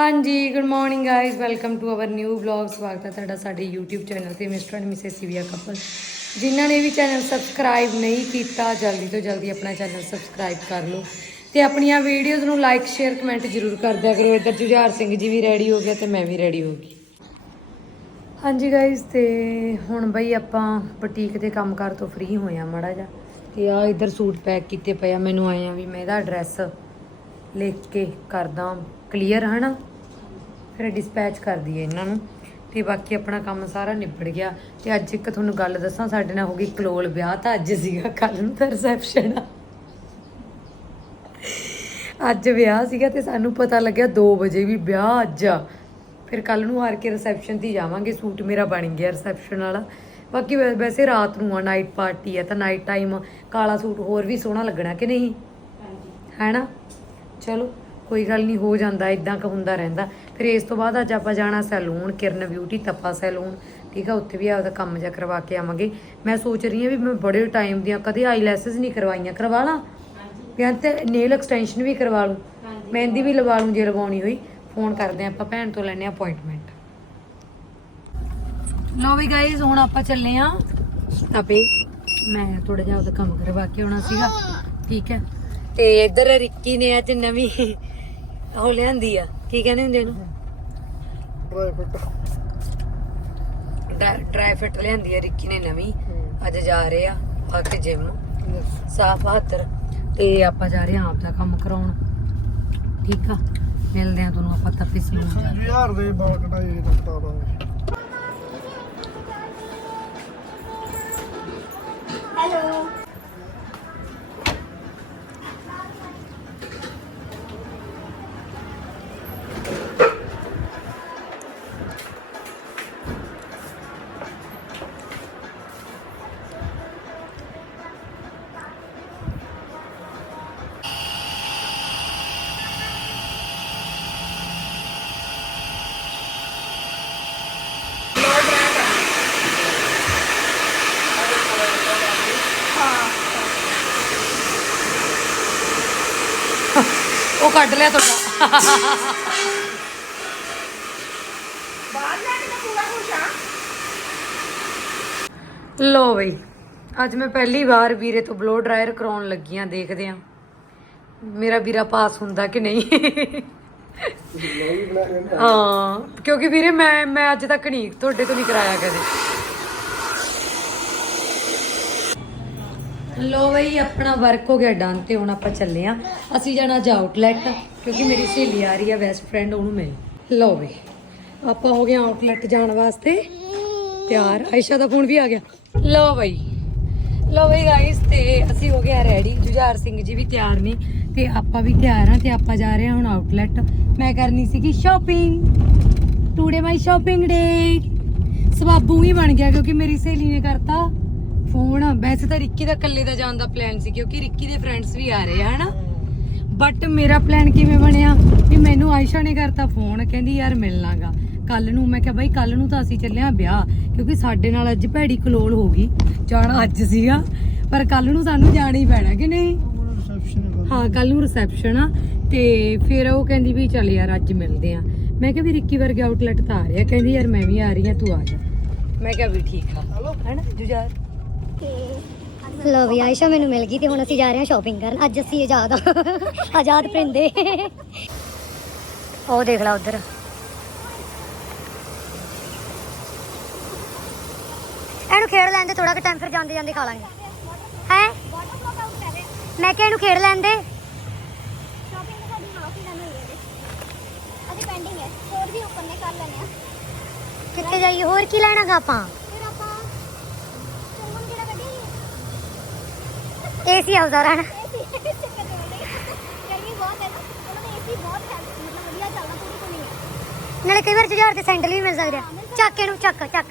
ਹਾਂਜੀ good morning guys welcome to our new vlog ਸਵਾਗਤ ਹੈ ਤੁਹਾਡਾ ਸਾਡੇ YouTube ਚੈਨਲ ਤੇ Mr and Mrs Sivia couple ਜਿਨ੍ਹਾਂ ਨੇ ਵੀ ਚੈਨਲ ਸਬਸਕ੍ਰਾਈਬ ਨਹੀਂ ਕੀਤਾ, ਜਲਦੀ ਤੋਂ ਜਲਦੀ ਆਪਣਾ ਚੈਨਲ ਸਬਸਕ੍ਰਾਈਬ ਕਰ ਲਓ ਤੇ ਆਪਣੀਆਂ ਵੀਡੀਓਜ਼ ਨੂੰ ਲਾਈਕ ਸ਼ੇਅਰ ਕਮੈਂਟ ਜ਼ਰੂਰ ਕਰ ਦਿਆ ਕਰੋ। ਇੱਧਰ ਜੁਝਾਰ ਸਿੰਘ ਜੀ ਵੀ ਰੈਡੀ ਹੋ ਗਿਆ ਤੇ ਮੈਂ ਵੀ ਰੈਡੀ ਹੋ ਗਈ। ਹਾਂਜੀ ਗਾਇਜ਼ ਤੇ ਹੁਣ ਬਈ ਆਪਾਂ ਬੁਟੀਕ ਦੇ ਕੰਮਕਾਰ ਤੋਂ ਫ੍ਰੀ ਹੋਏ ਆ ਮੜਾ ਜਾ ਤੇ ਆ ਇੱਧਰ ਸੂਟ ਪੈਕ ਕੀਤੇ ਪਏ ਆ, ਮੈਨੂੰ ਆਏ ਆ ਵੀ ਮੈਂ ਇਹਦਾ ਐਡਰੈਸ ਲਿਖ ਕੇ ਕਰਦਾ ਕਲੀਅਰ ਹਨਾ? ਫਿਰ ਡਿਸਪੈਚ ਕਰ ਦਈਏ ਇਹਨਾਂ ਨੂੰ ਤੇ ਬਾਕੀ ਆਪਣਾ ਕੰਮ ਸਾਰਾ ਨਿਬੜ ਗਿਆ। ਤੇ ਅੱਜ ਇੱਕ ਤੁਹਾਨੂੰ ਗੱਲ ਦੱਸਾਂ ਸਾਡੇ ਨਾਲ ਹੋ ਗਈ ਕਲੋਲ ਵਿਆਹ ਤਾਂ ਅੱਜ ਸੀਗਾ ਕੱਲ ਨੂੰ ਤਾਂ ਰਿਸੈਪਸ਼ਨ ਆ। ਅੱਜ ਵਿਆਹ ਸੀਗਾ ਤੇ ਸਾਨੂੰ ਪਤਾ ਲੱਗਿਆ 2 ਵਜੇ ਵੀ ਵਿਆਹ ਅੱਜ ਆ। ਫਿਰ ਕੱਲ ਨੂੰ ਹਾਰ ਕੇ ਰਿਸੈਪਸ਼ਨ ਤੇ ਜਾਵਾਂਗੇ ਸੂਟ ਮੇਰਾ ਬਣ ਗਿਆ ਰਿਸੈਪਸ਼ਨ ਵਾਲਾ। ਬਾਕੀ ਵੈਸੇ ਰਾਤ ਨੂੰ ਆ ਨਾਈਟ ਪਾਰਟੀ ਆ ਤਾਂ ਨਾਈਟ ਟਾਈਮ ਕਾਲਾ ਸੂਟ ਹੋਰ ਵੀ ਸੋਹਣਾ ਲੱਗਣਾ ਕਿ ਨਹੀਂ? ਹੈਨਾ? ਚਲੋ ਕੋਈ ਗੱਲ ਨਹੀਂ ਹੋ ਜਾਂਦਾ ਇਦਾਂ ਕ ਹੁੰਦਾ ਰਹਿੰਦਾ। ਫਿਰ ਇਸ ਤੋਂ ਬਾਅਦ ਅੱਜ ਆਪਾਂ ਜਾਣਾ salon Kiran beauty Tapa salon. ਠੀਕ ਆ ਉੱਥੇ ਵੀ ਆਪਦਾ ਕੰਮ ਜਿਹਾ ਕਰਵਾ ਕੇ ਆਵਾਂਗੇ। ਮੈਂ ਸੋਚ ਰਹੀ ਹਾਂ ਵੀ ਮੈਂ ਬੜੇ ਟਾਈਮ ਦੀਆਂ ਕਦੇ ਆਈਲੈਸਸ ਨਹੀਂ ਕਰਵਾਈਆਂ। ਕਰਵਾ ਲਾਂ? ਜਾਂ ਤੇ ਨੇਲ ਐਕਸਟੈਂਸ਼ਨ ਵੀ ਕਰਵਾ ਲੂੰ। ਮਹਿੰਦੀ ਵੀ ਲਵਾ ਲੂੰ ਜੇ ਲਵਾਉਣੀ ਹੋਈ। ਫੋਨ ਕਰਦੇ ਆਪਾਂ ਭੈਣ ਤੋਂ ਲੈਣੇ ਅਪਾਇੰਟਮੈਂਟ ਲਓ ਵੀ ਗਾਇਜ਼ ਹੁਣ ਆਪਾਂ ਚੱਲੇ ਆ ਤਪੇ। ਮੈਂ ਥੋੜਾ ਜਿਹਾ ਉਹਦਾ ਕੰਮ ਕਰਵਾ ਕੇ ਆਉਣਾ ਸੀਗਾ। ਠੀਕ ਹੈ। ਤੇ ਇੱਧਰ ਰਿੱਕੀ ਨੇ ਅੱਜ ਨਵੀਂ ਉਹ ਲਿਆਂਦੀ ਆ। ਕੀ ਕਹਿੰਦੇ ਹੁੰਦੇ ਇਹਨੂੰ ਡਰਾਈ ਫਿਟ ਲਿਆਂਦੀ ਆ ਰਿੱਕੀ ਨੇ ਨਵੀਂ। ਅੱਜ ਜਾ ਰਹੇ ਆ ਆ ਕੇ ਜਿਮ ਸਾਫ਼ ਹੱਥਰ ਤੇ ਆਪਾਂ ਜਾ ਰਹੇ ਆ ਆਪ ਦਾ ਕੰਮ ਕਰਾਉਣ। ਠੀਕ ਆ? ਮਿਲਦੇ ਆ ਤੁਹਾਨੂੰ ਆਪਾਂ ਤਪੇ ਕੇ। ਹਜ਼ਾਰ ਦੇ ਬਾਲ ਕਟਾਈ ਤਾਂ ਕਟਾ ਉਹ ਕੱਢ ਲਿਆ ਤੁਹਾਡਾ। ਲੋ ਬਈ ਅੱਜ ਮੈਂ ਪਹਿਲੀ ਵਾਰ ਵੀਰੇ ਤੋਂ ਬਲੋ ਡਰਾਇਰ ਕਰਾਉਣ ਲੱਗੀ ਆ ਦੇਖਦੇ ਆ। ਮੇਰਾ ਵੀਰਾ ਪਾਸ ਹੁੰਦਾ ਕਿ ਨਹੀਂ? ਹਾਂ ਕਿਉਂਕਿ ਵੀਰੇ ਮੈਂ ਮੈਂ ਅੱਜ ਤੱਕ ਨਹੀਂ ਤੁਹਾਡੇ ਤੋਂ ਨਹੀਂ ਕਰਾਇਆ ਕਦੇ। ਲੋ ਬਈ, ਆਪਣਾ ਵਰਕ ਹੋ ਗਿਆ ਡਨ ਤੇ ਹੁਣ ਆਪਾਂ ਚੱਲੇ ਆ ਅਸੀਂ ਜਾਣਾ ਅੱਜ ਆਊਟਲੈਟ ਕਿਉਂਕਿ ਮੇਰੀ ਸਹੇਲੀ ਆ ਰਹੀ ਆ ਬੈਸਟ ਫਰੈਂਡ ਉਹਨੂੰ ਮਿਲ ਲੋ ਬਈ, ਆਪਾਂ ਹੋ ਗਏ ਆਊਟਲੈਟ ਜਾਣ ਵਾਸਤੇ। ਤਿਆਰ, ਆਇਸ਼ਾ ਦਾ ਫੋਨ ਵੀ ਆ ਗਿਆ। ਲੋ ਬਈ ਲੋ ਬਈ ਗਾਇਸ ਤੇ ਅਸੀਂ ਹੋ ਗਏ ਰੈਡੀ ਜੁਝਾਰ ਸਿੰਘ ਜੀ ਵੀ ਤਿਆਰ ਨੇ, ਤੇ ਆਪਾਂ ਵੀ ਤਿਆਰ ਆ ਤੇ ਆਪਾਂ ਜਾ ਰਹੇ ਹਾਂ ਹੁਣ ਆਊਟਲੈਟ ਮੈਂ ਕਰਨੀ ਸੀਗੀ shopping today my shopping day ਸਵਾਬੂ ਹੀ ਬਣ ਗਿਆ, ਕਿਉਂਕਿ ਮੇਰੀ ਸਹੇਲੀ ਨੇ ਕਰਤਾ। ਫੋਨ ਵੈਸੇ ਤਾਂ ਰਿੱਕੀ ਦਾ ਇਕੱਲੇ ਦਾ ਜਾਣ ਦਾ ਪਲਾਨ ਸੀ ਕਿਉਂਕਿ ਰਿੱਕੀ ਦੇ ਫਰੈਂਡਸ ਵੀ ਆ ਰਹੇ ਆ ਹਨਾ? ਬਟ ਮੇਰਾ ਪਲਾਨ ਕਿਵੇਂ ਬਣਿਆ? ਵੀ ਮੈਨੂੰ ਆਇਸ਼ਾ ਨੇ ਕਰਤਾ ਫੋਨ ਕਹਿੰਦੀ ਯਾਰ ਮਿਲਣਾਗਾ ਕੱਲ ਨੂੰ ਮੈਂ ਕਿਹਾ ਬਾਈ ਕੱਲ ਨੂੰ ਤਾਂ ਅਸੀਂ ਚੱਲੇ ਆ ਵਿਆਹ ਕਿਉਂਕਿ ਸਾਡੇ ਨਾਲ ਅੱਜ ਭੈੜੀ ਕਲੋਲ ਹੋ ਗਈ। ਜਾਣਾ ਅੱਜ ਸੀਗਾ ਪਰ ਕੱਲ ਨੂੰ ਸਾਨੂੰ ਜਾਣਾ ਹੀ ਪੈਣਾ ਕਿ ਨਹੀਂ? ਹਾਂ ਕੱਲ ਨੂੰ ਰਿਸੈਪਸ਼ਨ ਆ ਤੇ ਫਿਰ ਉਹ ਕਹਿੰਦੀ ਵੀ ਚੱਲ ਯਾਰ ਅੱਜ ਮਿਲਦੇ ਆ ਮੈਂ ਕਿਹਾ ਵੀ ਰਿੱਕੀ ਵਰਗੇ ਆਊਟਲੈਟ ਤਾਂ ਆ ਰਿਹਾ ਕਹਿੰਦੀ ਯਾਰ ਮੈਂ ਵੀ ਆ ਰਹੀ ਆ ਤੂੰ ਆ ਜਾ। ਮੈਂ ਕਿਹਾ ਵੀ ਠੀਕ ਆ ਹੈਨਾ ਜੁਝਾਰ? ਲੋ ਵੀ ਆਇਸ਼ਾ ਮੈਨੂੰ ਮਿਲ ਗਈ ਤੇ ਹੁਣ ਅਸੀਂ ਜਾ ਰਹੇ ਹਾਂ ਸ਼ਾਪਿੰਗ ਕਰਨ। ਅੱਜ ਅਸੀਂ ਆਜ਼ਾਦ ਆ। ਆਜ਼ਾਦ ਪਰਿੰਦੇ। ਉਹ ਦੇਖ ਲਾ ਉਧਰ। ਇਹਨੂੰ ਖੇਡ ਲੈਣ ਦੇ ਥੋੜਾ ਕੁ ਟਾਈਮ ਫਿਰ ਜਾਂਦੇ ਜਾਂਦੇ ਖਾ ਲਾਂਗੇ। ਹੈ? ਮੈਂ ਕਿਹਾ ਇਹਨੂੰ ਖੇਡ ਲੈਣ ਦੇ। ਕਿੱਥੇ ਜਾਈਏ? ਹੋਰ ਕੀ ਲੈਣਾਗਾ ਆਪਾਂ? ਏਸੀ ਆਉਦਾ ਰਹਿਣਾ। ਨਾਲੇ ਕਈ ਵਾਰ ਜੁਝਾਰ ਦੇ ਸੈਂਡਲ ਵੀ ਮਿਲ ਸਕਦੇ। ਆ ਚੱਕ ਇਹਨੂੰ, ਚੱਕ ਚੱਕ।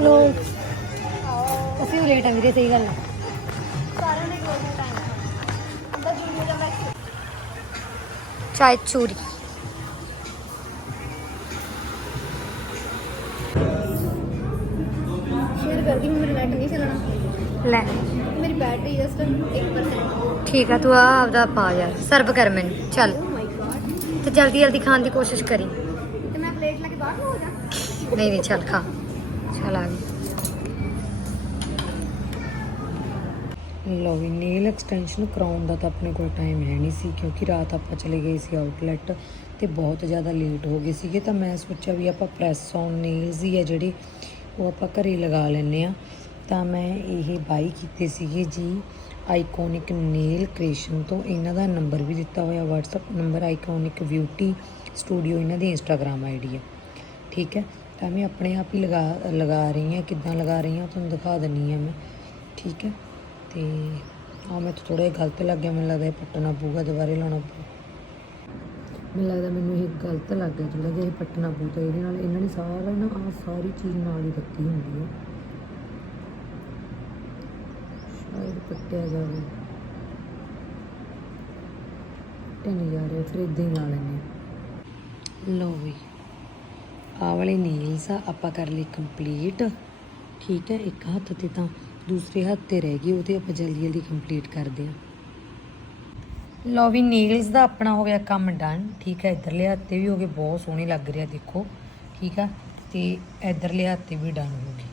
ਲੋ ਅਸੀਂ ਲੇਟ ਆ ਵੀਰੇ, ਸਹੀ ਗੱਲ ਆ। ਚਾਹ ਚੂਰੀ। ਸ਼ੇਅਰ ਕਰਦੀ ਮੇਰੇ ਨੈਟ ਨਹੀਂ ਚੱਲਣਾ। ਲੈ। ਮੇਰੀ ਬੈਟਰੀ ਜਸਟ 1% ਠੀਕ ਆ ਤੂੰ ਆ ਆਪਦਾ ਪਾ ਯਾਰ ਸਰਵ ਕਰ ਮੈਨੂੰ। ਚੱਲ। ਤੇ ਜਲਦੀ ਜਲਦੀ ਖਾਣ ਦੀ ਕੋਸ਼ਿਸ਼ ਕਰੀ। ਲਓ ਵੀ ਨੇਲ ਐਕਸਟੈਂਸ਼ਨ ਕਰਾਉਣ ਦਾ ਤਾਂ ਆਪਣੇ ਕੋਲ ਟਾਈਮ ਹੈ ਨਹੀਂ ਸੀ, ਕਿਉਂਕਿ ਰਾਤ ਆਪਾਂ ਚਲੇ ਗਏ ਸੀ ਆਊਟਲੈਟ ਤੇ ਬਹੁਤ ਜ਼ਿਆਦਾ ਲੇਟ ਹੋ ਗਏ ਸੀਗੇ, ਤਾਂ ਮੈਂ ਸੋਚਿਆ ਵੀ ਆਪਾਂ ਪ੍ਰੈਸ ਔਨ ਨੇਲਸ ਹੀ ਆ ਜਿਹੜੇ, ਉਹ ਆਪਾਂ ਘਰੇ ਲਗਾ ਲੈਂਦੇ ਆ ਤਾਂ ਮੈਂ ਇਹ ਬਾਈ ਕੀਤੇ ਸੀਗੇ ਜੀ ਆਈਕੋਨਿਕ ਨੇਲ ਕ੍ਰੀਏਸ਼ਨ ਤੋਂ। ਇਹਨਾਂ ਦਾ ਨੰਬਰ ਵੀ ਦਿੱਤਾ ਹੋਇਆ WhatsApp number iconic beauty studio ਇਹਨਾਂ ਦੀ ਇੰਸਟਾਗ੍ਰam ਆਈਡੀ ਹੈ। ਠੀਕ ਹੈ? ਤਾਂ ਮੈਂ ਆਪਣੇ ਆਪ ਹੀ ਲਗਾ ਲਗਾ ਰਹੀ ਹਾਂ, ਕਿੱਦਾਂ ਲਗਾ ਰਹੀ ਹਾਂ ਤੁਹਾਨੂੰ ਦਿਖਾ ਦਿੰਨੀ ਆ ਮੈਂ। ਠੀਕ ਹੈ? ਤੇ ਆ ਮੈਂ ਥੋੜਾ ਜਿਹਾ ਗਲਤ ਲੱਗ ਗਿਆ ਮੈਨੂੰ ਲੱਗਦਾ ਇਹ ਪੱਟਣਾ ਪਊਗਾ, ਦੁਬਾਰੇ ਲਾਉਣਾ ਪਊ। ਮੈਨੂੰ ਲੱਗਦਾ ਮੈਨੂੰ ਇਹ ਗਲਤ ਲੱਗ ਗਿਆ ਥੋੜਾ ਜਿਹਾ ਇਹ ਪੱਟਣਾ ਪਊ ਤਾਂ ਇਹਦੇ ਨਾਲ, ਇਹਨਾਂ ਨੇ ਸਾਰਾ ਨਾ ਆ ਸਾਰੀ ਚੀਜ਼ ਨਾਲ ਹੀ ਰੱਖੀ ਹੁੰਦੀ ਹੈ ਸ਼ਾਇਦ ਪੱਟਿਆ ਜਾਵੇ। ਪੱਟਿਆ ਨਹੀਂ ਜਾ ਰਿਹਾ, ਫਿਰ ਇਦਾਂ ਹੀ ਲਾ ਲੈਂਦੇ ਹਾਂ ਲਓ ਵੀ, ਆਹ ਵਾਲੇ ਨੀਲਸ ਆ, ਆਪਾਂ ਕਰ ਲਈ ਕੰਪਲੀਟ ਠੀਕ ਹੈ, ਇੱਕ ਹੱਥ ਤੇ ਤਾਂ ਦੂਸਰੇ ਹੱਥ ਤੇ ਰਹਿ ਗਈ, ਉਹਦੇ ਆਪਾਂ ਜਲਦੀ ਜਲਦੀ ਕੰਪਲੀਟ ਕਰਦੇ ਹਾਂ। ਲਓ ਵੀ ਨੀਲਸ ਦਾ ਆਪਣਾ ਹੋ ਗਿਆ ਕੰਮ ਡਨ ਠੀਕ ਹੈ, ਇਧਰਲੇ ਹੱਥ ਤੇ ਵੀ ਹੋ ਗਏ, ਬਹੁਤ ਸੋਹਣੇ ਲੱਗ ਰਿਹਾ ਦੇਖੋ, ਠੀਕ ਆ, ਤੇ ਇਧਰਲੇ ਹੱਥ ਤੇ ਵੀ ਡਨ ਹੋ ਗਏ।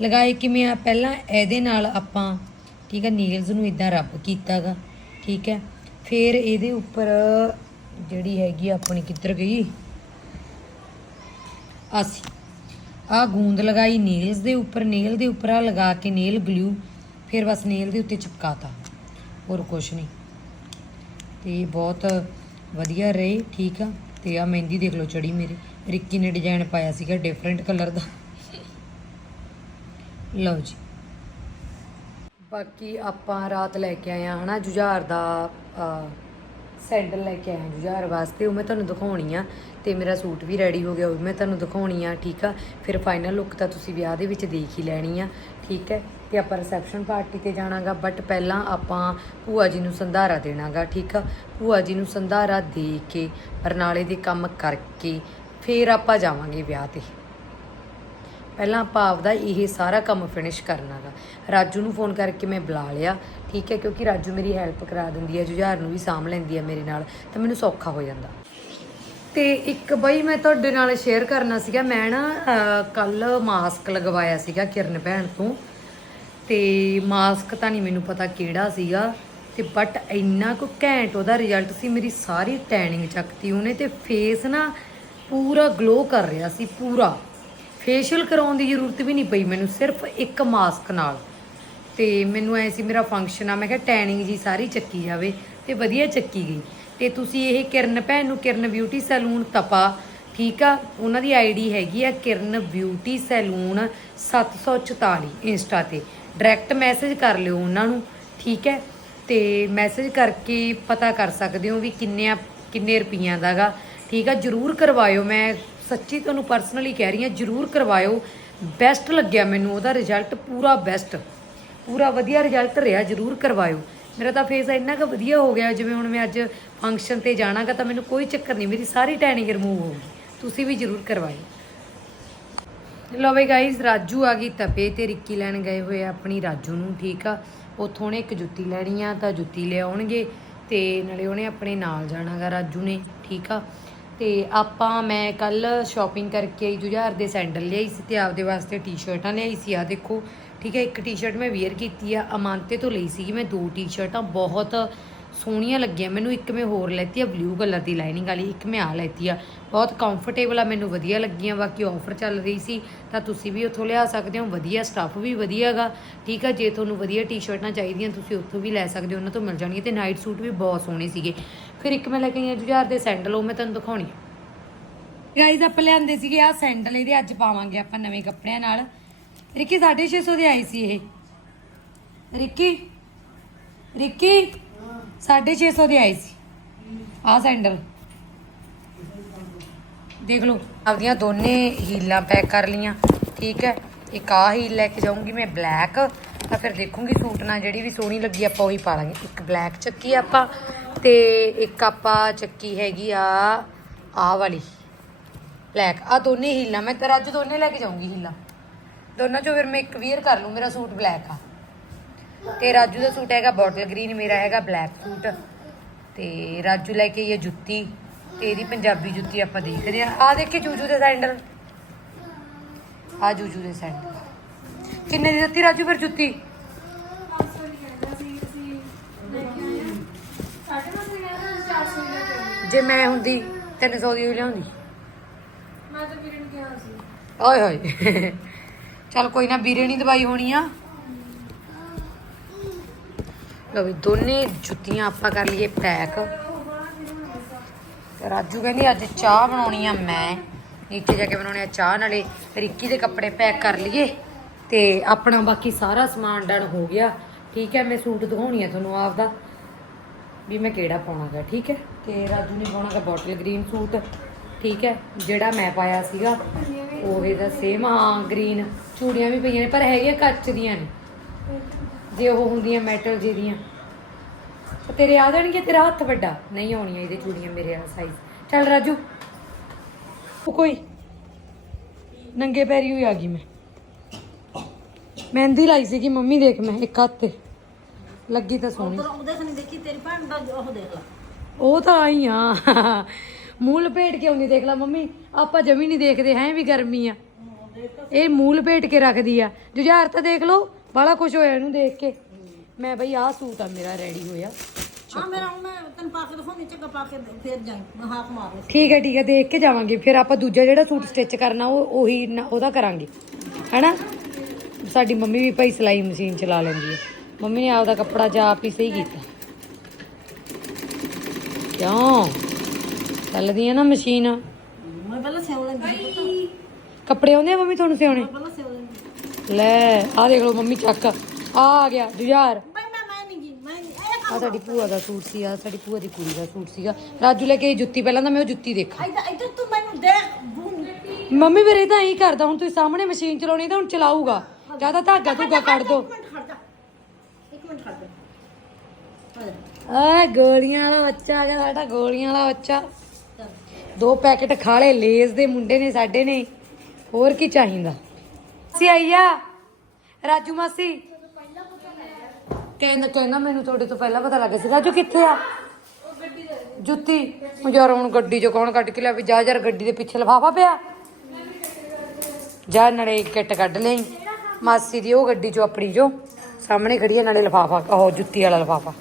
ਲਗਾਏ ਕਿਵੇਂ ਆ? ਪਹਿਲਾਂ ਇਹਦੇ ਨਾਲ ਆਪਾਂ, ਠੀਕ ਹੈ ਨੀਲਸ ਨੂੰ ਇਦਾਂ ਰੱਬ ਕੀਤਾਗਾ, ਠੀਕ ਹੈ, ਫਿਰ ਇਹਦੇ ਉੱਪਰ ਜਿਹੜੀ ਹੈਗੀ ਆਪਣੀ ਕਿੱਧਰ ਗਈ? ਅਸੀਂ ਆ ਗੂੰਦ ਲਗਾਈ ਨੇਲਸ ਦੇ ਉੱਪਰ, ਨੇਲ ਦੇ ਉੱਪਰ ਆ ਲਗਾ ਕੇ ਨੇਲ ਗਲੂ ਫਿਰ ਬਸ ਨੇਲ ਦੇ ਉੱਤੇ ਚਿਪਕਾਤਾ, ਹੋਰ ਕੁਛ ਨਹੀਂ। ਤੇ ਬਹੁਤ ਵਧੀਆ ਰਹੇ, ਠੀਕ ਆ। ਤੇ ਆ ਮਹਿੰਦੀ ਦੇਖ ਲਓ ਚੜੀ ਮੇਰੇ, ਰਿੱਕੀ ਨੇ ਡਿਜ਼ਾਈਨ ਪਾਇਆ ਸੀਗਾ ਡਿਫਰੈਂਟ ਕਲਰ ਦਾ। ਲਓ ਜੀ। ਬਾਕੀ ਆਪਾਂ ਰਾਤ ਲੈ ਕੇ ਆਏ ਆ ਹਨਾ ਜੁਝਾਰ ਦਾ ਸੈਂਡਲ ਲੈ ਕੇ ਆਇਆ ਜੁਝਾਰ ਵਾਸਤੇ, ਉਹ ਮੈਂ ਤੁਹਾਨੂੰ ਦਿਖਾਉਣੀ ਆ ਤੇ ਮੇਰਾ ਸੂਟ ਵੀ ਰੈਡੀ ਹੋ ਗਿਆ, ਉਹ ਵੀ ਮੈਂ ਤੁਹਾਨੂੰ ਦਿਖਾਉਣੀ ਆ, ਠੀਕ ਆ? ਫਿਰ ਫਾਈਨਲ ਲੁੱਕ ਤਾਂ ਤੁਸੀਂ ਵਿਆਹ ਦੇ ਵਿੱਚ ਦੇਖ ਹੀ ਲੈਣੀ ਆ, ਠੀਕ ਹੈ? ਤੇ ਆਪਾਂ ਰਿਸੈਪਸ਼ਨ ਪਾਰਟੀ ਤੇ ਜਾਣਾਗਾ ਬਟ ਪਹਿਲਾਂ ਆਪਾਂ ਭੂਆ ਜੀ ਨੂੰ ਸੰਧਾਰਾ ਦੇਣਾਗਾ, ਠੀਕ ਆ? ਭੂਆ ਜੀ ਨੂੰ ਸੰਧਾਰਾ ਦੇ ਕੇ, ਬਰਨਾਲੇ ਦੇ ਕੰਮ ਕਰਕੇ ਫਿਰ ਆਪਾਂ ਜਾਵਾਂਗੇ ਵਿਆਹ ਤੇ। ਪਹਿਲਾਂ ਆਪਾਂ ਆਪਦਾ ਇਹ ਸਾਰਾ ਕੰਮ ਫਿਨਿਸ਼ ਕਰਨਾਗਾ। ਰਾਜੂ ਨੂੰ ਫੋਨ ਕਰਕੇ ਮੈਂ ਬੁਲਾ ਲਿਆ ਠੀਕ ਹੈ, ਕਿਉਂਕਿ ਰਾਜੂ ਮੇਰੀ ਹੈਲਪ ਕਰਾ ਦਿੰਦੀ ਹੈ, ਜੁਝਾਰ ਨੂੰ ਵੀ ਸਾਂਭ ਲੈਂਦੀ ਹੈ ਮੇਰੇ ਨਾਲ, ਤਾਂ ਮੈਨੂੰ ਸੌਖਾ ਹੋ ਜਾਂਦਾ। ਤੇ ਇੱਕ ਬਈ ਮੈਂ ਤੁਹਾਡੇ ਨਾਲ ਸ਼ੇਅਰ ਕਰਨਾ ਸੀਗਾ, ਮੈਂ ਨਾ ਕੱਲ ਮਾਸਕ ਲਗਵਾਇਆ ਸੀਗਾ ਕਿਰਨ ਭੈਣ ਤੋਂ। ਤੇ ਮਾਸਕ ਤਾਂ ਨਹੀਂ ਮੈਨੂੰ ਪਤਾ ਕਿਹੜਾ ਸੀਗਾ, ਤੇ ਬਟ ਇੰਨਾ ਕੁ ਘੈਂਟ ਉਹਦਾ ਰਿਜ਼ਲਟ ਸੀ, ਮੇਰੀ ਸਾਰੀ ਟੈਨਿੰਗ ਚੱਕਤੀ ਉਹਨੇ, ਤੇ ਫੇਸ ਨਾ ਪੂਰਾ ਗਲੋ ਕਰ ਰਿਹਾ ਸੀ, ਪੂਰਾ। ਫੇਸ਼ੀਅਲ ਕਰਾਉਣ ਦੀ ਜ਼ਰੂਰਤ ਵੀ ਨਹੀਂ ਪਈ ਮੈਨੂੰ, ਸਿਰਫ ਇੱਕ ਮਾਸਕ ਨਾਲ। ਤੇ ਮੈਨੂੰ ਐ ਸੀ, ਮੇਰਾ ਫੰਕਸ਼ਨ ਆ, ਮੈਂ ਕਿਹਾ ਟੈਨਿੰਗ ਜੀ ਸਾਰੀ ਚੱਕੀ ਜਾਵੇ ਤੇ ਵਧੀਆ ਚੱਕੀ ਗਈ। ਤੇ ਤੁਸੀਂ ਇਹ ਕਿਰਨ ਭੈਣ ਨੂੰ ਕਿਰਨ ਬਿਊਟੀ ਸੈਲੂਨ ਤਪਾ, ਠੀਕ ਆ? ਉਹਨਾਂ ਦੀ ਆਈਡੀ ਹੈਗੀ ਆ ਕਿਰਨ ਬਿਊਟੀ ਸੈਲੂਨ 744 ਇੰਸਟਾ ਤੇ। ਡਾਇਰੈਕਟ ਮੈਸੇਜ ਕਰ ਲਿਓ ਉਹਨਾਂ ਨੂੰ, ਠੀਕ ਹੈ? ਤੇ ਮੈਸੇਜ ਕਰਕੇ ਪਤਾ ਕਰ ਸਕਦੇ ਹੋ ਵੀ ਕਿੰਨੇ ਕਿੰਨੇ ਰੁਪਈਆਂ ਦਾਗਾ ਠੀਕ ਆ? ਜਰੂਰ ਕਰਵਾਇਓ, ਮੈਂ ਸੱਚੀ ਤੁਹਾਨੂੰ ਪਰਸਨਲੀ ਕਹਿ ਰਹੀ ਹਾਂ, ਜਰੂਰ ਕਰਵਾਇਓ। ਬੈਸਟ ਲੱਗਿਆ ਮੈਨੂੰ ਉਹਦਾ ਰਿਜ਼ਲਟ ਪੂਰਾ ਬੈਸਟ ਪੂਰਾ ਵਧੀਆ ਰਿਜ਼ਲਟ ਰਿਹਾ, ਜਰੂਰ ਕਰਵਾਇਓ। ਮੇਰਾ ਤਾਂ ਫੇਸ ਇੰਨਾ ਕੁ ਵਧੀਆ ਹੋ ਗਿਆ, ਜਿਵੇਂ ਹੁਣ ਮੈਂ ਅੱਜ ਫੰਕਸ਼ਨ ਤੇ ਜਾਣਾਗਾ, ਤਾਂ ਮੈਨੂੰ ਕੋਈ ਚੱਕਰ ਨਹੀਂ, ਮੇਰੀ ਸਾਰੀ ਟੈਨਿੰਗ ਰਿਮੂਵ ਹੋ ਗਈ। ਤੁਸੀਂ ਵੀ ਜਰੂਰ ਕਰਵਾਇਓ। ਲੋ ਬਈ ਗਾਇਸ ਰਾਜੂ ਆ ਗਈ ਤਪੇ ਤੇ ਰਿੱਕੀ ਲੈਣ ਗਏ ਹੋਏ ਆ, ਆਪਣੀ ਰਾਜੂ ਨੂੰ, ਠੀਕ ਆ। ਉੱਥੋਂ ਨੇ ਇੱਕ ਜੁੱਤੀ ਲੈਣੀ ਆ, ਤਾਂ ਜੁੱਤੀ ਲਿਆਉਣਗੇ, ਤੇ ਨਾਲੇ ਉਹਨੇ ਆਪਣੇ ਨਾਲ ਜਾਣਾਗਾ ਰਾਜੂ ਨੇ, ਠੀਕ ਆ। ਤੇ ਆਪਾਂ, ਮੈਂ ਕੱਲ ਸ਼ਾਪਿੰਗ ਕਰਕੇ ਜੁਝਾਰ ਦੇ ਸੈਂਡਲ ਲਿਆਈ ਸੀ ਤੇ ਆਪਦੇ ਵਾਸਤੇ ਟੀ-ਸ਼ਰਟਾਂ ਲਿਆਈ ਸੀ ਆ ਦੇਖੋ। ਠੀਕ ਹੈ, ਇੱਕ ਟੀ-ਸ਼ਰਟ ਮੈਂ ਵੇਅਰ ਕੀਤੀ ਆ, ਅਮਾਨਤੇ ਤੋਂ ਲਈ ਸੀਗੀ ਮੈਂ ਦੋ ਟੀ-ਸ਼ਰਟਾਂ ਬਹੁਤ ਸੋਹਣੀਆਂ ਲੱਗੀਆਂ, ਮੈਨੂੰ ਇੱਕ ਮੈਂ ਹੋਰ ਲੈਤੀ ਆ ਬਲੂ ਕਲਰ ਦੀ ਲਾਈਨਿੰਗ ਵਾਲੀ, ਇੱਕ ਮੈਂ ਆ ਲੈਤੀ ਆ। ਬਹੁਤ ਕੰਫਰਟੇਬਲ ਆ, ਮੈਨੂੰ ਵਧੀਆ ਲੱਗੀਆਂ, ਬਾਕੀ ਆਫਰ ਚੱਲ ਰਹੀ ਸੀ, ਤਾਂ ਤੁਸੀਂ ਵੀ ਉੱਥੋਂ ਲਿਆ ਸਕਦੇ ਹੋ, ਵਧੀਆ ਸਟੱਫ ਵੀ ਵਧੀਆਗਾ ਠੀਕ ਆ, ਜੇ ਤੁਹਾਨੂੰ ਵਧੀਆ ਟੀ-ਸ਼ਰਟਾਂ ਚਾਹੀਦੀਆਂ, ਤੁਸੀਂ ਉੱਥੋਂ ਵੀ ਲੈ ਸਕਦੇ ਹੋ, ਉਹਨਾਂ ਤੋਂ ਮਿਲ ਜਾਣਗੀਆਂ, ਤੇ ਨਾਈਟ ਸੂਟ ਵੀ ਬਹੁਤ ਸੋਹਣੇ ਸੀਗੇ। ਫਿਰ ਇੱਕ ਮੈਂ ਲੈ ਕੇ ਆਈ ਆ ਜੁਝਾਰ ਦੇ ਸੈਂਡਲ ਉਹ ਮੈਂ ਤੁਹਾਨੂੰ ਦਿਖਾਉਣੀ ਗਾਈਜ਼ ਆਪਾਂ ਲਿਆਂਦੇ ਸੀਗੇ ਆ ਸੈਂਡਲ ਇਹਦੇ ਅੱਜ ਪਾਵਾਂਗੇ ਆਪਾਂ ਨਵੇਂ ਕੱਪੜਿਆਂ ਨਾਲ। ਰਿੱਕੀ 650 ਦੇ ਆਈ ਸੀ ਇਹ। ਰਿੱਕੀ ਰਿੱਕੀ 650 ਦੇ ਆਈ ਸੀ। ਆ ਸੈਂਡਲ। ਦੇਖ ਲਓ, ਆਪਦੀਆਂ ਦੋਨੇ ਹੀਲਾਂ ਪੈਕ ਕਰ ਲੀਆਂ ਠੀਕ ਹੈ, ਇੱਕ ਆ ਹੀਲ ਲੈ ਕੇ ਜਾਊਂਗੀ ਮੈਂ, ਬਲੈਕ। ਤਾਂ ਫਿਰ ਦੇਖੂੰਗੀ ਸੂਟ ਨਾਲ ਜਿਹੜੀ ਵੀ ਸੋਹਣੀ ਲੱਗੀ, ਆਪਾਂ ਉਹੀ ਪਾ ਲਾਂਗੇ। ਇੱਕ ਬਲੈਕ ਚੱਕੀ ਆਪਾਂ, ਤੇ ਇੱਕ ਆਪਾਂ ਚੱਕੀ ਹੈਗੀ ਆ ਆ ਵਾਲੀ। ਬਲੈਕ। ਆ ਦੋਨੇ ਹੀਲਾਂ, ਮੈਂ ਤਾਂ ਅੱਜ ਦੋਨੇ ਲੈ ਕੇ ਜਾਊਂਗੀ ਹੀਲਾਂ। ਦੋਨਾਂ ਚੋਂ ਫਿਰ ਮੈਂ ਇੱਕ ਵੀਅਰ ਕਰ ਲੂੰ ਮੇਰਾ ਸੂਟ ਬਲੈਕ ਆ। ਤੇ ਰਾਜੂ ਦਾ ਸੂਟ ਹੈਗਾ ਬੋਟਲ ਗ੍ਰੀਨ ਮੇਰਾ ਹੈਗਾ ਬਲੈਕ ਸੂਟ। ਤੇ ਰਾਜੂ ਲੈ ਕੇ ਆਈ ਹੈ ਜੁੱਤੀ ਤੇ ਇਹਦੀ ਪੰਜਾਬੀ ਜੁੱਤੀ ਆਪਾਂ ਦੇਖਦੇ ਆ ਆ ਦੇਖੇ ਜੂਜੂ ਦੇ ਸੈਂਡਲ ਆ ਜੂਜੂ ਦੇ ਸੈਂਡਲ ਕਿੰਨੇ ਦੀ ਦਿੱਤੀ ਰਾਜੂ ਫਿਰ ਜੁੱਤੀ? ਜੇ ਮੈਂ ਹੁੰਦੀ 300 ਦੀ ਲਿਆਉਂਦੀ। ਮੈਂ ਤਾਂ ਵੀਰੇ ਨੂੰ ਕਿਹਾ ਸੀ। ਓਏ ਹੋਏ। ਚੱਲ ਕੋਈ ਨਾ ਵੀਰੇ ਨਹੀਂ ਦਵਾਈ ਹੋਣੀ ਆ। ਲੋ ਵੀ ਦੋਨੇ ਜੁੱਤੀਆਂ ਆਪਾਂ ਕਰ ਲਈਏ ਪੈਕ। ਰਾਜੂ ਕਹਿੰਦੀ ਅੱਜ ਚਾਹ ਬਣਾਉਣੀ ਆ ਮੈਂ। ਨੀਚੇ ਜਾ ਕੇ ਬਣਾਉਣੇ ਆ ਚਾਹ, ਨਾਲੇ ਰਿੱਕੀ ਦੇ ਕੱਪੜੇ ਪੈਕ ਕਰ ਲਈਏ। ਤੇ ਆਪਣਾ ਬਾਕੀ ਸਾਰਾ ਸਮਾਨ ਡਨ ਹੋ ਗਿਆ। ਠੀਕ ਹੈ, ਮੈਂ ਸੂਟ ਦਿਖਾਉਣੀ ਆ ਤੁਹਾਨੂੰ ਆਪਦਾ। ਵੀ ਮੈਂ ਕਿਹੜਾ ਪਾਉਣਾਗਾ, ਠੀਕ ਹੈ? ਤੇ ਰਾਜੂ ਨੇ ਪਾਉਣਾਗਾ ਬੋਟਲ ਗ੍ਰੀਨ ਸੂਟ। ਠੀਕ ਹੈ, ਜਿਹੜਾ ਮੈਂ ਪਾਇਆ ਸੀਗਾ। ਉਹ ਇਹਦਾ ਸੇਮ ਹਾਂ ਗ੍ਰੀਨ ਚੂੜੀਆਂ ਵੀ ਪਈਆਂ ਨੇ ਪਰ ਹੈਗੀਆਂ ਕੱਚ ਦੀਆਂ ਨੇ। ਜੇ ਉਹ ਹੁੰਦੀਆਂ ਮੈਟਲ ਜਿਹਦੀਆਂ। ਤਾਂ ਤੇਰੇ ਆ ਜਾਣਗੇ ਤੇਰਾ ਹੱਥ ਵੱਡਾ। ਨਹੀਂ ਆਉਣੀਆਂ ਇਹਦੇ ਚੂੜੀਆਂ ਮੇਰੇ ਵਾਲਾ ਸਾਈਜ਼ ਚੱਲ ਰਾਜੂ। ਉਹ ਕੋਈ ਨੰਗੇ ਪੈਰੀ ਹੋਈ ਆ ਗਈ ਮੈਂ। ਮਹਿੰਦੀ ਲਾਈ ਸੀਗੀ ਮੰਮੀ ਦੇਖ ਮੈਂ ਇੱਕ ਹੱਥ ਤੇ। ਲੱਗੀ ਤਾਂ ਸੋਹਣੀ। ਉਹਦੇ ਖਣੀ ਦੇਖੀ ਤੇਰੀ ਭੈਣ ਦਾ ਉਹ ਦੇਖ ਲਾ। ਉਹ ਤਾਂ ਆਈ ਆ। ਮੂੰਹ ਲਪੇਟ ਕੇ ਆਉਂਦੀ ਦੇਖ ਲੈ ਮੰਮੀ ਆਪਾਂ ਜਮੀ ਨਹੀਂ ਦੇਖਦੇ ਹੈ ਵੀ ਗਰਮੀ ਆ। ਇਹ ਮੂੰਹ ਲਪੇਟ ਕੇ ਰੱਖਦੀ ਆ। ਜੁਝਾਰ ਤਾਂ ਦੇਖ ਲਓ ਬੜਾ ਕੁਝ ਹੋਇਆ ਇਹਨੂੰ ਦੇਖ ਕੇ। ਮੈਂ ਬਈ ਆਹ ਸੂਟ ਆ ਮੇਰਾ ਰੈਡੀ ਹੋਇਆ। ਹਾਂ ਮੇਰਾ ਹੁਣ ਮੈਂ ਤੈਨੂੰ ਪਾ ਕੇ ਦਿਖਾਉਂਦੀ ਚੱਗਾ ਪਾ ਕੇ ਫੇਰ ਜਾਈ ਮੈਂ ਹਾਕ ਮਾਰ ਠੀਕ ਹੈ ਠੀਕ ਹੈ ਦੇਖ ਕੇ ਜਾਵਾਂਗੇ। ਫਿਰ ਆਪਾਂ ਦੂਜਾ ਜਿਹੜਾ ਸੂਟ ਸਟਿਚ ਕਰਨਾ ਉਹ ਉਹੀ ਉਹਦਾ ਕਰਾਂਗੇ। ਹੈਨਾ? ਸਾਡੀ ਮੰਮੀ ਵੀ ਭਾਈ ਸਿਲਾਈ ਮਸ਼ੀਨ ਚਲਾ ਲੈਂਦੀ ਹੈ ਮੰਮੀ ਨੇ ਆਪਦਾ ਕੱਪੜਾ ਜਾ ਆਪ ਹੀ ਸਹੀ ਕੀਤਾ। ਕਿਉਂ? ਚੱਲਦੀ ਹੈ ਨਾ ਮਸ਼ੀਨ। ਮੈਂ ਪਹਿਲਾਂ ਸਿਉਂ ਲੈਂਦੀ ਸੀ। ਕੱਪੜੇ ਆਉਂਦੇ ਆ ਮੰਮੀ ਤੁਹਾਨੂੰ ਸਿਉਣੇ? ਮੈਂ ਪਹਿਲਾਂ ਸਿਉਂ ਲੈਂਦੀ ਸੀ। ਲੈ ਆ ਦੇਖ ਲਓ ਮੰਮੀ ਚੱਕ। ਆ ਆ ਗਿਆ ਜੁਝਾਰ। ਬਈ ਮੈਂ ਮੈਂ ਨਹੀਂ ਗਈ ਮੈਂ ਨਹੀਂ ਇਹ ਆ ਸਾਡੀ ਭੂਆ ਦਾ ਸੂਟ ਸੀ ਆ ਸਾਡੀ ਭੂਆ ਦੀ ਕੁੜੀ ਦਾ ਸੂਟ ਸੀਗਾ। ਰਾਜੂ ਲੈ ਕੇ ਆਈ ਜੁੱਤੀ ਪਹਿਲਾਂ ਤਾਂ ਮੈਂ ਉਹ ਜੁੱਤੀ ਦੇਖਾਂ। ਇੱਧਰ ਇੱਧਰ ਤੂੰ ਮੈਨੂੰ ਦੇਖ ਮੰਮੀ ਮੇਰੇ ਤਾਂ ਇਹੀ ਕਰਦਾ ਹੁਣ ਤੁਸੀਂ ਸਾਹਮਣੇ ਮਸ਼ੀਨ ਚਲਾਉਣੀ ਤਾਂ ਹੁਣ ਚਲਾਊਗਾ। ਜ਼ਿਆਦਾ ਧਾਗਾ ਧੁਗਾ ਕੱਢ ਦੋ। ਇੱਕ ਮਿੰਟ ਖੜ ਜਾ। ਇੱਕ ਮਿੰਟ ਖੜ ਜਾ। ਆ ਜਾ। ਆ ਗੋਲੀਆਂ ਵਾਲਾ ਬੱਚਾ ਆ ਗਿਆ ਸਾਡਾ ਗੋਲੀਆਂ ਵਾਲਾ ਬੱਚਾ। ਦੋ ਪੈਕੇਟ ਖਾਲੇ ਲੇਜ਼ ਦੇ ਮੁੰਡੇ ਨੇ ਸਾਡੇ ਨੇ। ਹੋਰ ਕੀ ਚਾਹੀਦਾ? ਸੀ ਆਈਆ ਰਾਜੂ ਮਾਸੀ। ਕਹਿੰਦਾ ਕਹਿੰਦਾ ਮੈਨੂੰ ਤੁਹਾਡੇ ਤੋਂ ਪਹਿਲਾਂ ਪਤਾ ਲੱਗਾ ਸੀ। ਰਾਜੂ ਕਿੱਥੇ ਆ? ਜੁੱਤੀ। ਯਾਰ ਹੁਣ ਗੱਡੀ ਚੋਂ ਕੌਣ ਕੱਢ ਕੇ ਲਿਆ ਵੀ ਜਾ ਯਾਰ ਗੱਡੀ ਦੇ ਪਿੱਛੇ ਲਫਾਫਾ ਪਿਆ। ਜਾ ਨਾਲੇ ਕਿੱਟ ਕੱਢ ਲਈ। ਮਾਸੀ ਦੀ ਉਹ ਗੱਡੀ ਚੋਂ ਆਪਣੀ ਜੋ ਸਾਹਮਣੇ ਖੜੀ ਹੈ ਨਾਲੇ ਲਫਾਫਾ ਉਹ ਜੁੱਤੀ ਵਾਲਾ ਲਫਾਫਾ।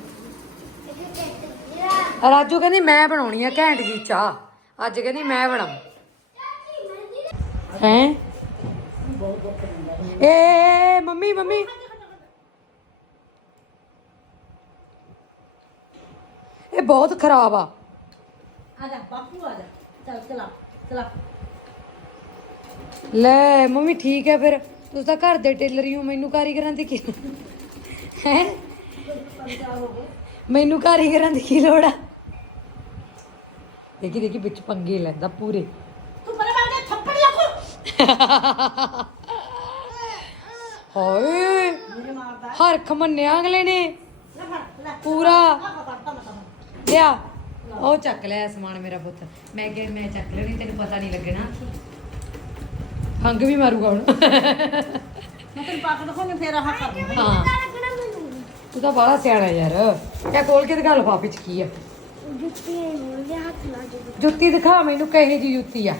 ਰਾਜੂ ਕਹਿੰਦੀ ਮੈਂ ਬਣਾਉਣੀ ਆ ਘੈਂਟ ਜੀ ਚਾਹ। ਅੱਜ ਕਹਿੰਦੀ ਮੈਂ ਬਣਾਉਂ ਹੈ? ਏ ਮੰਮੀ ਮੰਮੀ। ਇਹ ਬਹੁਤ ਖਰਾਬ ਆ। ਆ ਜਾ ਬਾਪੂ ਆ ਜਾ। ਚੱਲ ਚਲਾ ਚਲਾ। ਲੈ ਮੰਮੀ ਠੀਕ ਹੈ ਫਿਰ। ਤੁਸੀਂ ਤਾਂ ਘਰ ਦੇ ਟੇਲਰ ਹੀ ਹੋ ਮੈਨੂੰ ਕਾਰੀਗਰਾਂ ਦੀ ਕੀ ਹੈ? ਮੈਨੂੰ ਕਾਰੀਗਰਾਂ ਦੀ ਕੀ ਲੋੜ ਆ? ਦੇਖੀ ਦੇਖੀ ਵਿੱਚ ਪੰਗੇ ਲੈਂਦਾ ਪੂਰੇ। ਤੂੰ ਬੜੇ ਬੜੇ ਥੱਪੜ ਲੱਗੋ ਹਾਏ ਮੇਰੇ ਮਾਰਦਾ ਹਰਖ ਮੰਨਿਆ ਅਗਲੇ ਨੇ। ਲੈ ਫੜ ਲੈ। ਪੂਰਾ। ਮੈਂ ਲਿਆ। ਉਹ ਚੱਕ ਲਿਆ ਸਮਾਨ ਮੇਰਾ ਪੁੱਤ। ਮੈਂ ਕਿਹਾ ਮੈਂ ਚੱਕ ਲੈਣੀ ਤੈਨੂੰ ਪਤਾ ਨਹੀਂ ਲੱਗਣਾ। ਫੰਗ ਵੀ ਮਾਰੂਗਾ ਹੁਣ। ਮੈਂ ਤੈਨੂੰ ਪਾ ਕੇ ਦਿਖਾਉਂਦੀ ਫੇਰ ਆਹ ਕਰ ਹਾਂ। ਤੂੰ ਤਾਂ ਬੜਾ ਸਿਆਣਾ ਯਾਰ। ਕਿਆ ਖੋਲ ਕੇ ਦਿਖਾ ਲਫਾਫੇ ਚ ਕੀ ਆ? ਜੁੱਤੀ ਹੱਥ ਦਿਖਾ ਮੈਨੂੰ ਕਹੇ ਜੀ ਜੁੱਤੀ ਆ।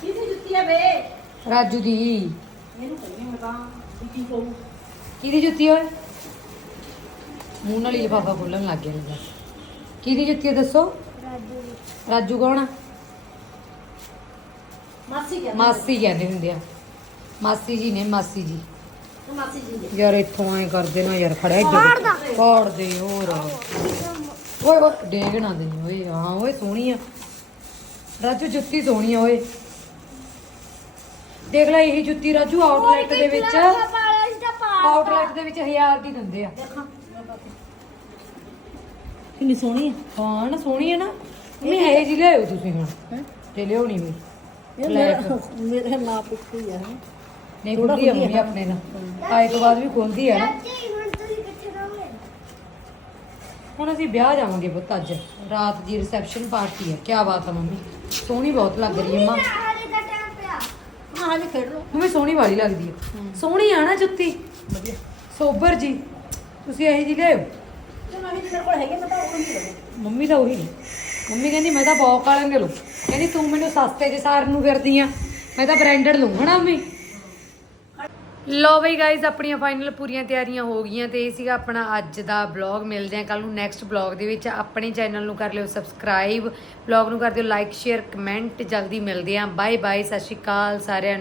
ਕਿਹਦੀ ਜੁੱਤੀ ਆ ਵੇ? ਰਾਜੂ ਦੀ। ਇਹਨੂੰ ਕਹਿੰਦੀ ਮੈਂ ਤਾਂ ਕਿਹਦੀ ਜੁੱਤੀ ਓਏ? ਮੂੰਹ ਨਾਲ ਹੀ ਲਫਾਫਾ ਖੋਲਣ ਲੱਗ ਗਿਆ ਲੱਗਾ ਕਿਹਦੀ ਜੁੱਤੀ ਆ ਦੱਸੋ? ਰਾਜੂ ਰਾਜੂ ਕੌਣ ਆ? ਮਾਸੀ ਕਹਿੰਦੀ ਮਾਸੀ ਕਹਿੰਦੇ ਹੁੰਦੇ ਆ। ਮਾਸੀ ਜੀ ਨੇ ਮਾਸੀ ਜੀ। ਯਾਰ ਇੱਥੋਂ ਐ ਕਰਦੇ ਨਾ ਯਾਰ ਖੜਿਆ ਇੱਧਰ। ਪਾੜ ਦੇ। ਹੋਰ। ਓਏ ਓਏ ਡੇਗ ਨਾ ਦੇ ਓਏ। ਹਾਂ ਓਏ ਸੋਹਣੀ ਆ। ਰਾਜੂ ਜੁੱਤੀ ਸੋਹਣੀ ਆ ਓਏ। ਦੇਖ ਲੈ ਇਹ ਜੁੱਤੀ ਰਾਜੂ ਆਊਟਲੈਟ ਦੇ ਵਿੱਚ। ਆਊਟਲੈਟ ਦੇ। ਵਿੱਚ 1000 ਦੀ ਦਿੰਦੇ ਆ। ਦੇਖਾਂ। ਕਿੰਨੀ ਸੋਹਣੀ ਆ। ਹਾਂ ਨਾ ਸੋਹਣੀ ਆ ਨਾ। ਮੈਂ ਇਹ ਜੀ ਲਿਆਓ ਤੁਸੀਂ ਹੁਣ। ਤੇ ਲਿਆਉਣੀ ਵੀ। ਇਹ Black। ਮੇਰਾ ਉੱਤੇ ਹੀ ਆ ਹੈਂ। ਨਹੀਂ ਖੁੱਲਦੀ ਆ ਮੰਮੀ ਆਪਣੇ ਨਾਲ। ਆਏ ਤੋਂ ਬਾਅਦ ਵੀ ਖੁੱਲਦੀ ਆ ਨਾ। ਹੁਣ ਤੁਸੀਂ ਕਿੱਥੇ ਰਹੋਗੇ ਹੁਣ ਅਸੀਂ ਵਿਆਹ ਜਾਵਾਂਗੇ ਪੁੱਤ ਅੱਜ। ਰਾਤ ਦੀ ਰਿਸੈਪਸ਼ਨ ਪਾਰਟੀ ਹੈ ਕੀ ਬਾਤ ਹੈ ਮੰਮੀ। ਸੋਹਣੀ ਬਹੁਤ ਲੱਗ ਰਹੀ ਹੈ ਮਾਂ। ਹਾਂ ਹਲੇ ਖੇਡ ਲਓ। ਮੰਮੀ ਸੋਹਣੀ ਵਾਲੀ ਲੱਗਦੀ ਹੈ। ਸੋਹਣੀ ਆ ਨਾ ਜੁੱਤੀ। ਵਧੀਆ। ਸੋਬਰ ਜੀ ਤੁਸੀਂ ਇਹੀ ਜੀ ਲਿਆਓ ਚਲੋ ਅਸੀਂ ਮੇਰੇ ਕੋਲ ਹੈਗੇ ਮੈਂ ਤਾਂ ਉਹ ਨਹੀਂ ਲਵਾਂ ਮੰਮੀ ਤਾਂ ਉਹੀ ਮੰਮੀ ਕਹਿੰਦੀ ਮੈਂ ਤਾਂ ਬੌਕ ਵਾਲਿਆਂ ਲੋ ਕਹਿੰਦੀ ਤੂੰ ਮੈਨੂੰ ਸਸਤੇ ਚ ਸਾਰ ਨੂੰ ਫਿਰਦੀ ਆ। ਮੈਂ ਤਾਂ ਬ੍ਰਾਂਡਡ ਲਊਂ ਹਨਾ ਮੰਮੀ? ਲੋ ਬਈ ਗਾਇਜ਼ ਆਪਣੀਆਂ ਫਾਈਨਲ ਪੂਰੀਆਂ ਤਿਆਰੀਆਂ ਹੋ ਗਈਆਂ ਤੇ ਇਹ ਸੀਗਾ ਆਪਣਾ ਅੱਜ ਦਾ ਬਲੌਗ ਮਿਲਦੇ ਆ ਕੱਲ ਨੂੰ ਨੈਕਸਟ ਬਲੌਗ ਦੇ ਵਿੱਚ। ਆਪਣੇ ਚੈਨਲ ਨੂੰ ਕਰ ਲਿਓ ਸਬਸਕ੍ਰਾਈਬ ਬਲੌਗ ਨੂੰ ਕਰ ਦਿਓ ਲਾਈਕ ਸ਼ੇਅਰ ਕਮੈਂਟ ਜਲਦੀ ਮਿਲਦੇ ਆ ਬਾਏ ਬਾਏ ਸਤਿ ਸ਼੍ਰੀ ਅਕਾਲ ਸਾਰਿਆਂ ਨੂੰ।